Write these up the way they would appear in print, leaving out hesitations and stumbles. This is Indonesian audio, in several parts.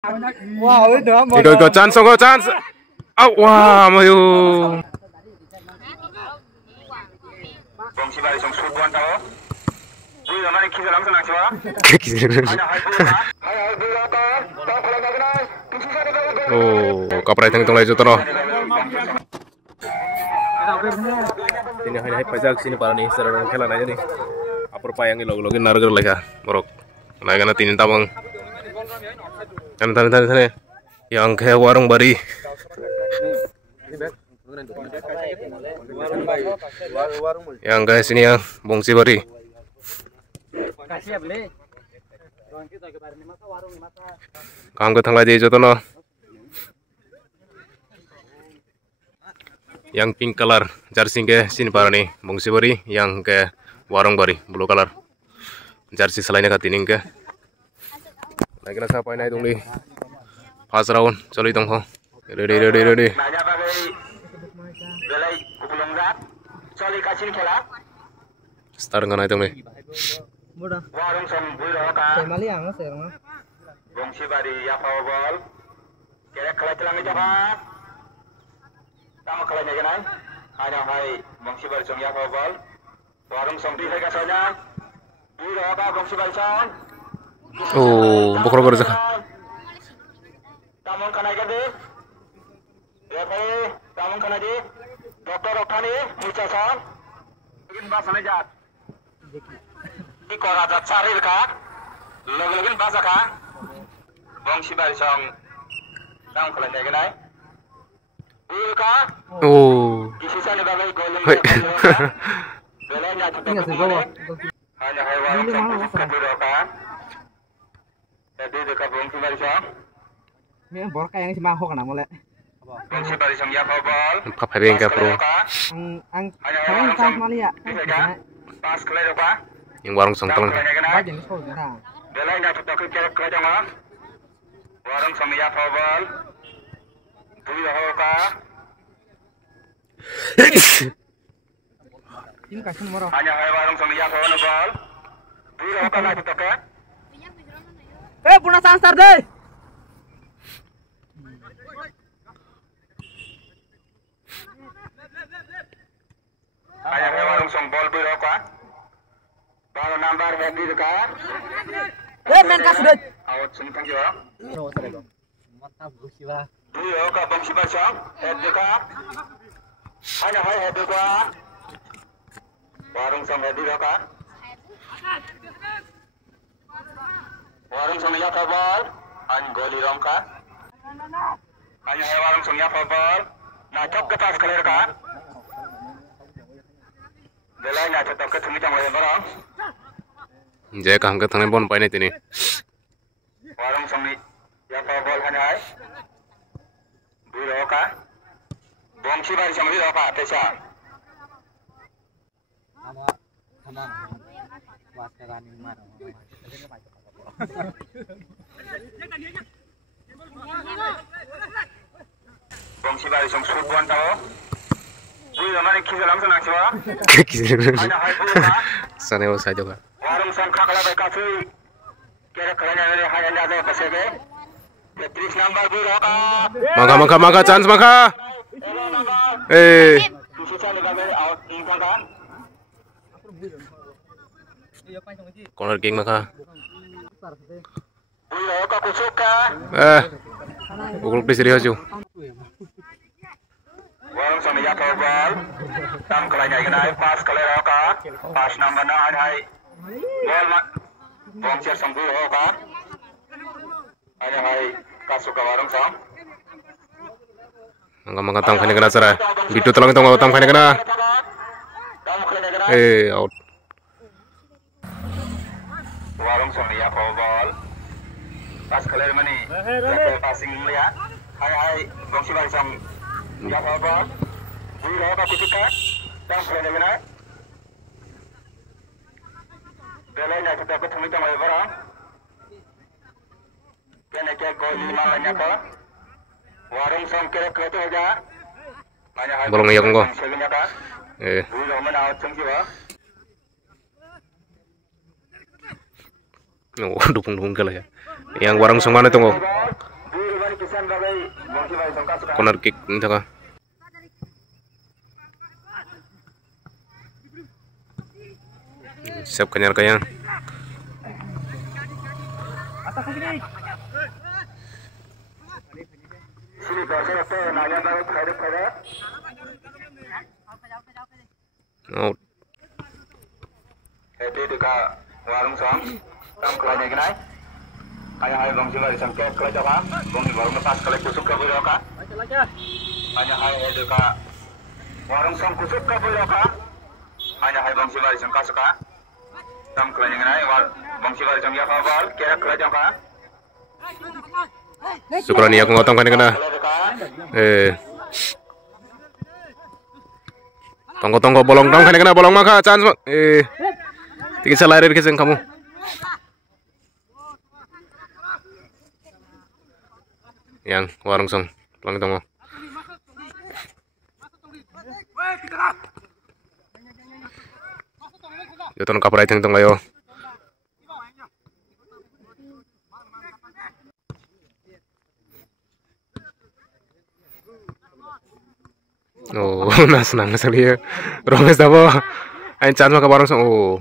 Igo chance go chance. Wah, mayu. Oh, kaprai teng lagi jotono. Ini hanya pajak sini para nih serang khela aja nih. Apur payangi log-login narger leka morok. Nah, karena tinin tamang. Kan tani yang kayak warung bari. Yang guys ini yang bongsi bari. Kanggo tang lagi jotono. Yang pink color jersey ke sini para nih bongsi bari yang ke warung bari blue color jersey selainnya katining ke. Lagi nasa apa ini dong nih pas round coli tong ho ready start ngana itu nih warung som buiro ka mali ang serong bongsi bari ya ball kira kala telang jaba tama kala nya ganai ada hai bongsi bari som ya ball warung som di ka sonya buiro ka bongsi bari som oh bokro gor jaka tamon kana gade ya bhai tamon kana di doktor okhane mucha sam begin basane jat di kora jat sarir ka login basa ka bongsi bari som tam kala nya ganai buiro ka oh kisi sane bagai golong belanya tetap hanya hai warung som ka buiro ka jadi dekat bongsi bari som ini borka yang si maho kana mole bongsi bari som ya ball papabeng ka pro ang kan malia pas kelero pa yang warung som tong bajin so na belai na tutok ke kelero ma warung som ya ball bui ho ka tim kasin moro hanya hai warung som ya ball bui ho ka na tutok puna sansar deh hanya hai warung som ball bui ho ka baru number head di ka men kas deh out sini tang yo no sare go mata busiwa bui ho ka bongsi bari som head di ka hanya hai head di ka warung som head di ka warung som ya ball an goli rom ka hanya hai warung som ya ball na chok ke pas clear ka belai na chok ke thumi tang le barang je ka hangka thane bon paine tini warung som ya ball hanya hai biro ka bongsi bari som biro ka tesa ama waskarani maro bongsi bari som subuan tao bui mane kisa lam sana chwa hanya hai bui ka sane o sa joga warung som khakala bai ka thui kera kala ne hanya na de pasege 33 number bui ka maka chance maka kisi chale ga out in kan corner king maka bui ka kusuk ka bukul please ri haju warung som ya ball tam kala nya ganai pas kala ka pas number na hai ball ma bongsi som bui ka hanya hai kasuk ka warung som maka tam khane kana sara bitu talang tong tam khane kana out warung som ya ball pas kala mani passing ya hai bongsi bari som ya ball bui ka kusuk ka tam kala nya ganai belai na tetap ke thumi tang le barang kene ke goli malanya ka warung som kere keto ja bolong ya kongko bui mana out sing jiwa oh dukung kala ya yang warung som mana tunggu corner kick ini taka. Siap kanyar kayang. Out. Jadi dekat warung song, tam kelanya kenai. Hanya hai bangsi mari sangke kelai jawab, bangsi warung lepas kelai kusuk ke buloka. Hanya hai dekat warung song kusuk ke buloka. Hanya hai bangsi mari sangka suka. Tam kelanya kenai, bangsi mari sangya kawal, kira kelai jawab. Syukuran aku ngotong kan kena. Tonggo bolong dong kan kena bolong maka chance mak. Tiga salah dari keseng kamu. Yang warung song, pelang tonggo. Joton kaprai teng tong layo. Oh, nah senang sekali ya. Romes dabo. Ain chance maka warung song. Oh.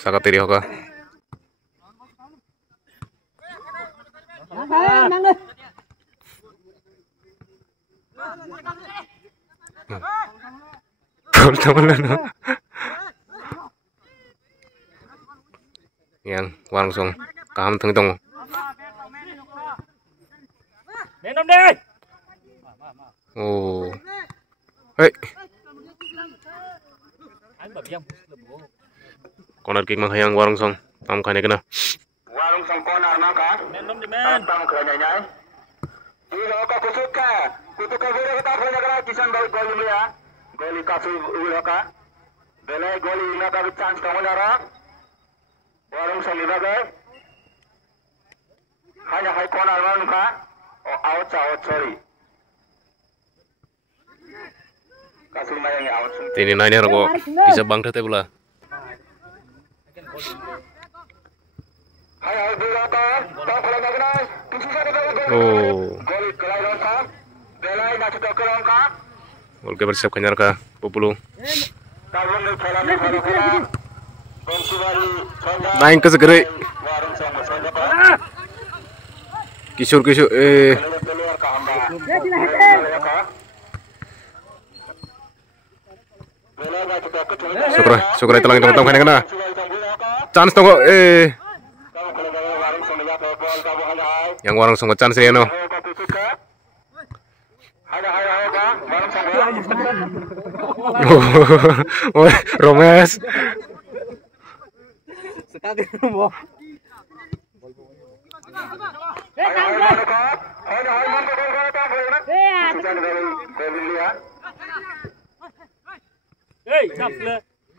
Sakat tiri hoka. Gol teman yang warung song kaham teng tong. Menom deh. Oh. Hei. Corner kick menghayang warung song. Tam kane kena. Warung song corner maka. Menom di men. Tam kelanya nyai. Ini oka kusuka. Kutuka biro kita kelanya kena kisan balik gol ya. Goli kasu uloka. Belai goli ingat tapi chance kamu darah. Warung song libagai. Hanya hai corner maka. Oh out sorry. Kasih mayang out. Tini nanya kok bisa bangkrut ya pula. Hai Bulata, tak kalau nak kenal, kisi saya dah gol. Oh. Gol kelai lonta, belai nak cetak kelongka. Gol ke bersiap kanyar ka 20. Tahun ni kala. Bangsi bari. Naik ke segera. Warung song masanya pa. Kisur Keluar ka hamba. Belai nak cetak kelongka. syukur itu langit tong kane kena. Chance tong yang warung song chance ya no. Oh, Romes. Sekali mo.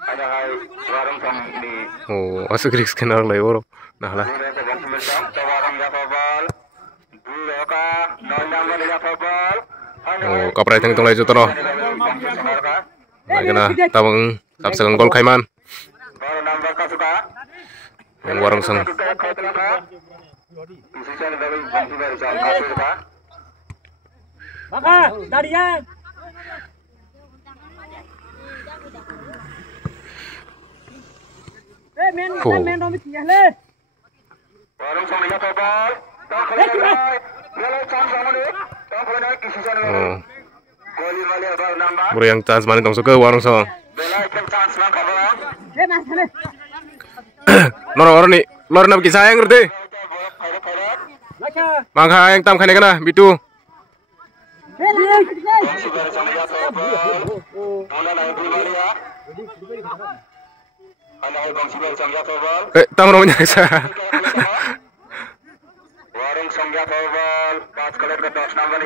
Ada hai warung song di. Oh, asuk risk kenal lah yo. Nah lah. Oh, kaprai teng tong lai jotono. Nah, kena tabang tapsakan gol Kaiman. Yang warung song. Maka, tadian. Men romit nyale. Warung song lihat bal. Oh. Buru yang chance mana tong suka warung song. Nora orang ni, lor nak kisah yang ngerti. Mangha yang tam kane kena bitu. Tam romnya kisah. Warung Songya Tobal, pas kalian ke 10 number ni.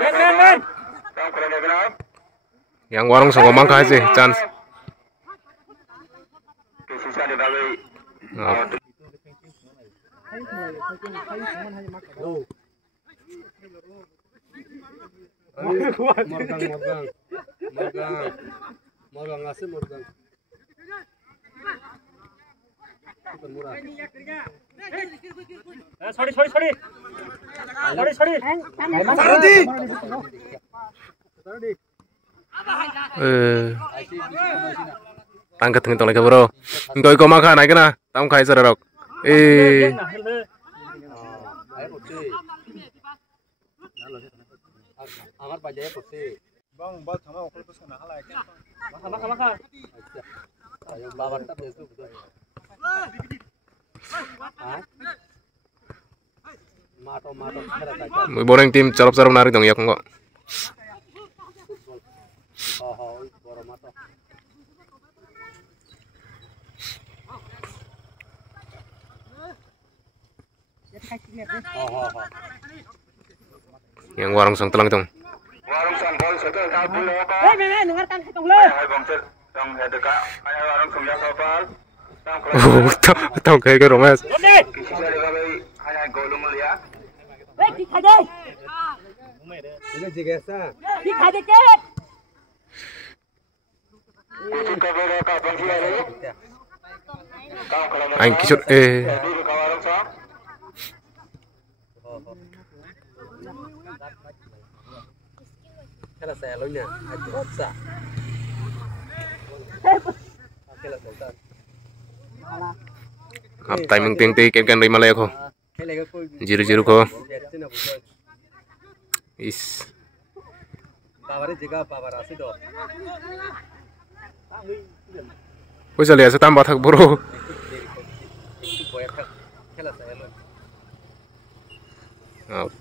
Tam kalian dah kenal. Yang warung song mangha sih chance. Sisa di bagi. Morgang ngasih morgang. Sorry. Tangkat dengan tolak bro. Engkau ikut makan aja na, tamu kai serarok. আমার বাজারে করছে বং বল থামা ওকল কস না হালা কেন মাখা মাখা আয়ো বাবারটা বেজু বুঝাই হ্যাঁ মাটো মাটো খেলা কাজ Muy boring tim carap-carap narik dong ya kok. বড় মাটো Yang warung sang telang dong. Warung Sanggol satu kau dulu apa? dengarkan hitung le Hai bangsa yang ada kak, hanya warung Sumya Kapal. Tahu kayak ke romes. Kisi dari kami hanya golong mulia. কি খাই দে ini jigesa কি খাই দে কে Kisi kabel kak bangsa ada. Kau kalau Aing kisut dulu kau warung Sang. খেলা saya lo nya aja otsa খেলা sultan Up timing ting ting kan ri malay ko. খেলে কে কই Jiru-jiru ko. না বুঝো Is. বাবারে জায়গা বাবার আছে তো Woi sali asa tambah thak bro. একটু বয়া থাক খেলা saya lo Out.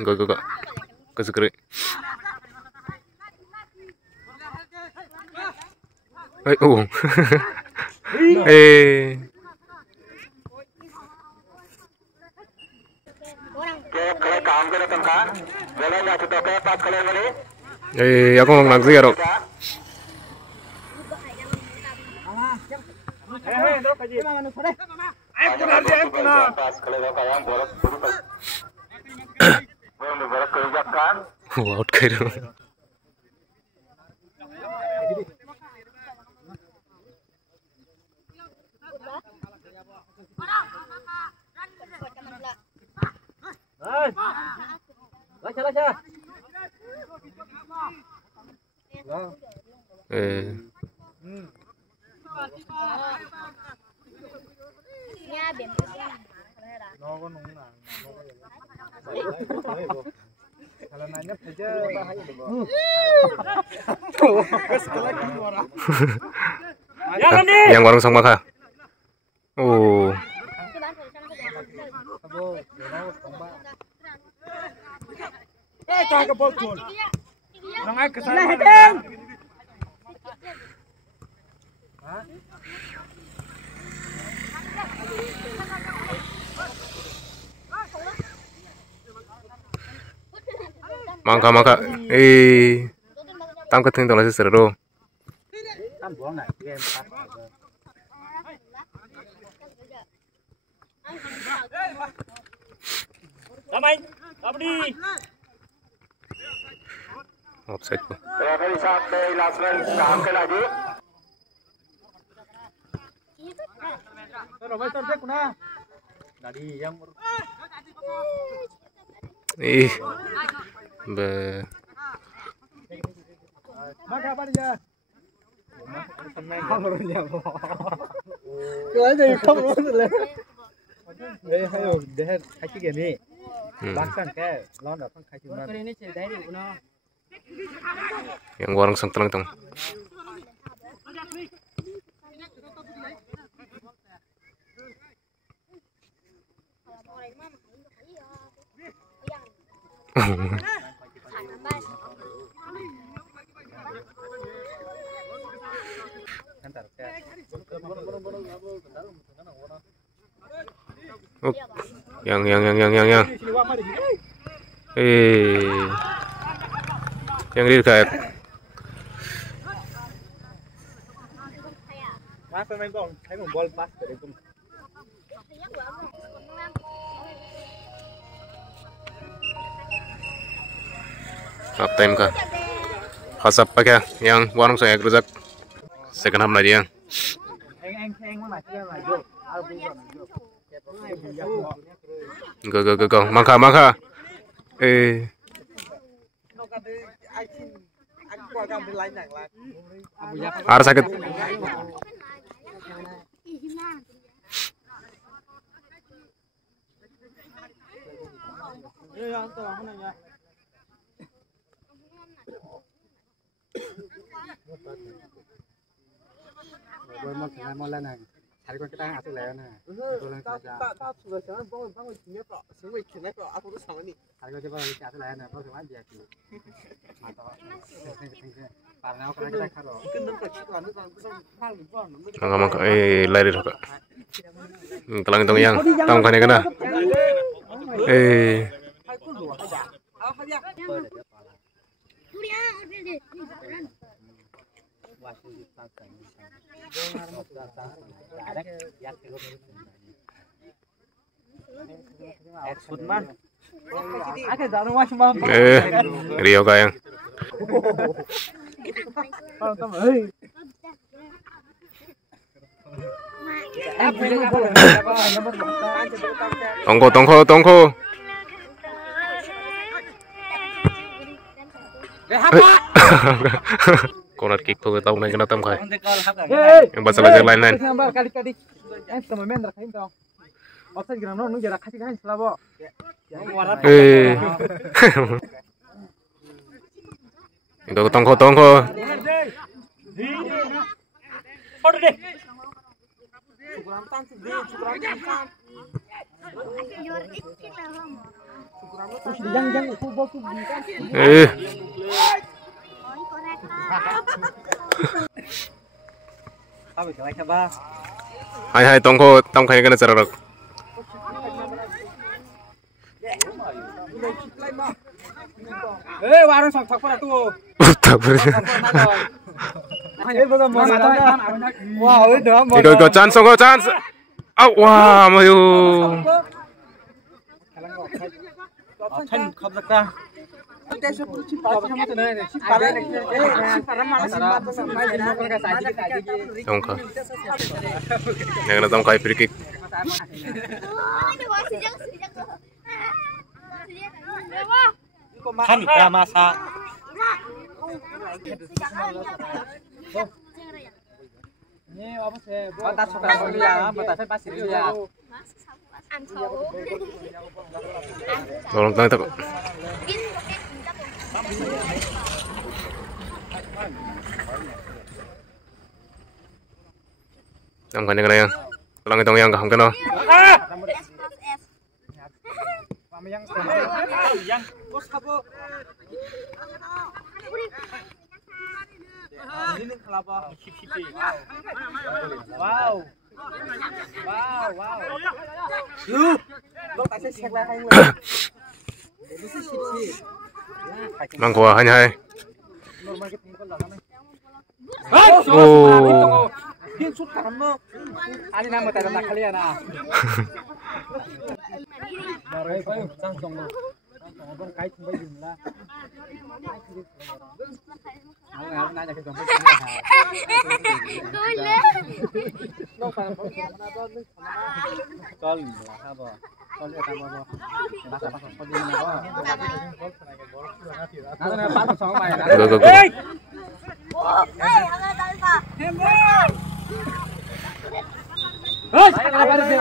Go. Kesekre. Oh. Kalau kamu kena tengah, jalan dah tutup ke pas kalian beri. Aku ngomong langsung ya, Rok. Pas kalian kalian bolak balik. Boleh bolak kerjakan. Out kayak dong. Lacha Nha biển nó có nóng nặng kalau nanya aja Yang warung sang maka. Oh. cái bột chuột nó ngay cái này Maka. Tam keting tolong seru. ăn buông này game Làm anh, làm đi. Offside ko. Referee sampai last man kamu lagi. Rồi bây giờ tiếp nào. Đã đi em. Be. Bắt ra đi ra. Không rồi nhà bò. Cái gì không luôn rồi. Đây hay rồi, để hai chiếc kia đi. Bác sang cái lon ở trong khai chúng ta. Cái này chỉ đấy được nó. Yang warung sang telang tong. Yang. Yang di dekat. Bác bên anh còn thấy một ball pass để cùng. Half time ka. Hasap pa kaya yang warung saya gerujak. second half này đi anh mà chơi là vô ao bây giờ go mangka eh harus sakit mau lên này thấy con cái tay hạt lẻ này tao vừa sáng bông nhớ bỏ xuống mình chuyển lại bỏ áo cũng sáng đi thấy con cái bông hạt lẻ này bông cái gì mà tao bạn nào cái tay khác rồi cái nước phải chịu nước còn mangka lari thôi kelang tong yang tong kan kana Rio kayang tongko corner kick thôi tông này cho nó tâm khai yang bahasa belajar lain-lain kali sama men rakain tau offside gram no jara khati kan selabo itu tongko hai tongko tong khai kana cara rak warung sok thak pada tu wow itu chance wah mayu thân không được ta tongko yang tong khai free kick kan masa ini apa sih batas suka ya batasnya pasti ya tolong tang tong kan kana yang kelang tong yang kaham kana yang bos apa ini kelapa wow lo tại sao xẹt lại anh mang qua hai hai Dia suka kamu. Ani nama tak nak kalian ah. Barai kau langsung lo. Abang kait sampai jumlah. Aku nanya ke kamu. Gula. Lo pada mana tu? Kol lah apa? Kol dia tak apa. Masa pas kau di mana? Nanti pas sama main. Hey, agak talpa. Hei, apa ini?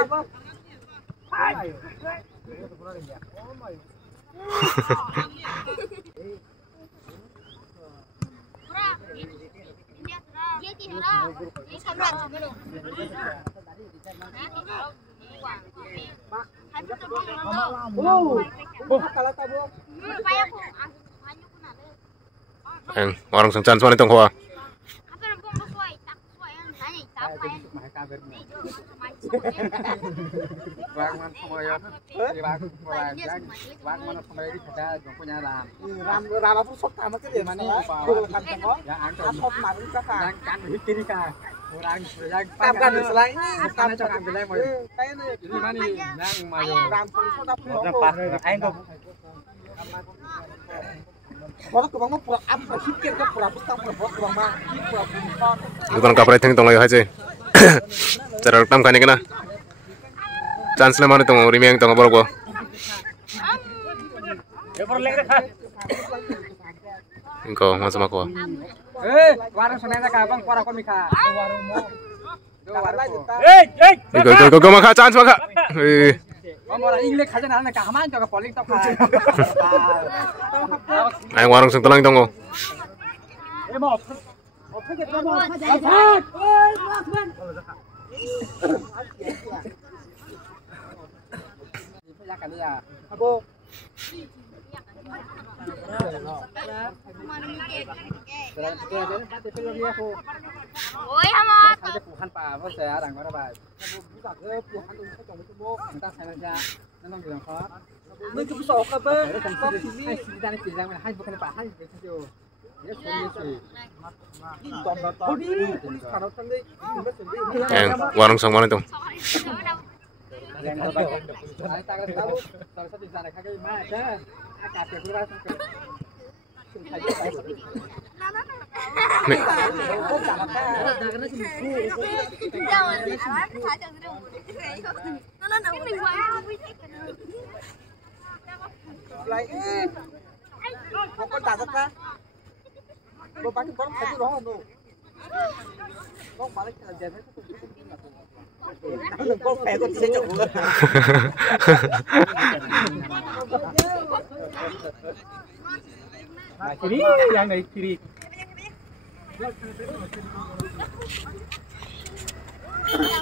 Orang sengcan semua itu kau. Bang man semua di bang mulai bang mana semua di kita yang punya ram apa sok sama ke dia mana kan semua yang angkat sok mana kakak yang kan kiri kan orang yang kan selain ini bukan cuma ambil lagi mau ini mana yang mau ram sok apa apa aing Dukan kaprai teng tong lagi haje. Cara rekam kani kena. Chance le mane tong rimeng tong bor ko. Ingko masuk aku. Warung senena ka bang para komika. Go maka chance maka. Orang Inggris kaja nana kahaman jaga poling tau kai. Ay warung sing telang tong. Ôi ham ơi. Ada puluhan pak, apa saya orang mana pak? Buka ke puluhan tu kita cuma cuma kita saya saja, nanti bilang kau. Ini tu besar ke apa? Kau sini, sini tadi bilang mana? Hai bukan pak, hai begitu jo. Ya sudah sih. Kalau tadi, Warung sang mana tong. saya tak tahu. Kalau saya di sana kaki mana? Agak berubah. Kiri, yang naik kiri.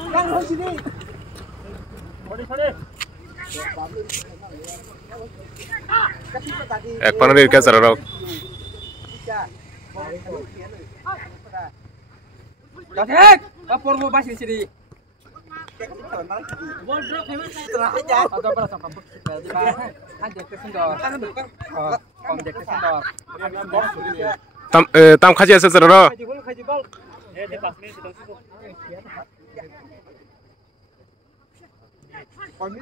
Bang, di sini. Ek pana dir ka cara rok. Datek, lapor mau pas di sini. Atau berapa kampus di mana? Ada kesendor. Komdek kesendor. Tam khaji ase cara rok. Pondro.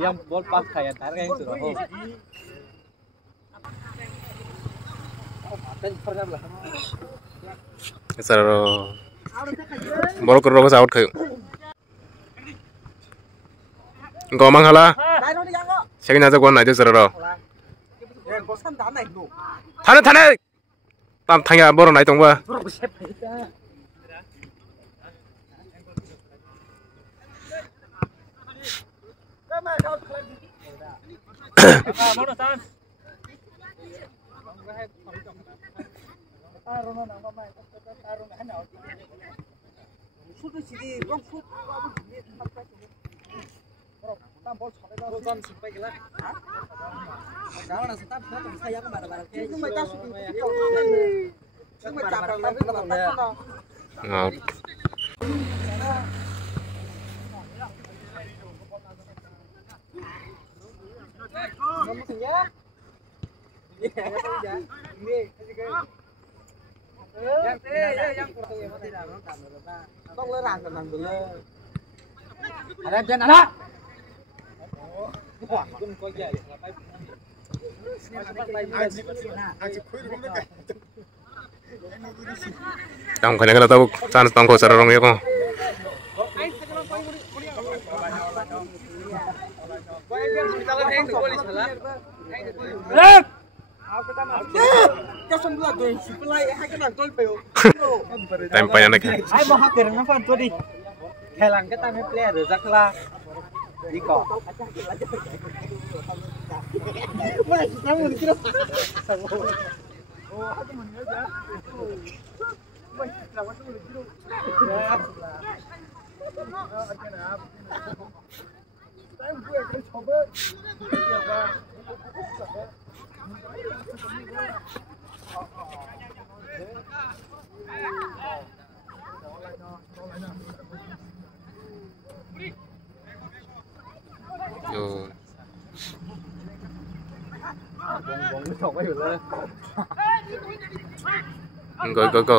yang bol pas kayak tarik yang sudah ho. Cara bor ko ro out khayo. Engko mang hala. Sekin aja kon aja cara rok. Thane. Tam thanya bor nai tong ba. Ada jan ada. Tam khanya kala tahu chance tong ko cara rong ya ko. Time pa yan nak. Ai mau hadir ngapa tuh di. Helang kita me player zakla. Di kok. Yo. Go.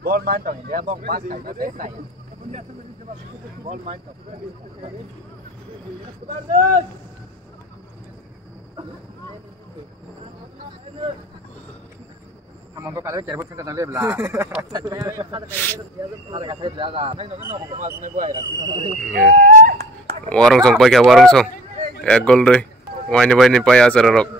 Ball man tổng ini bong pas kayak biasa ya. Ball man tổng. Amang kau kalau cerbut kita tanggil belah. Ada kasih jaga. Nai nongin nong hukum asal buai lagi. Warung song pakai warung song. Gol deh. Wani paya sararok.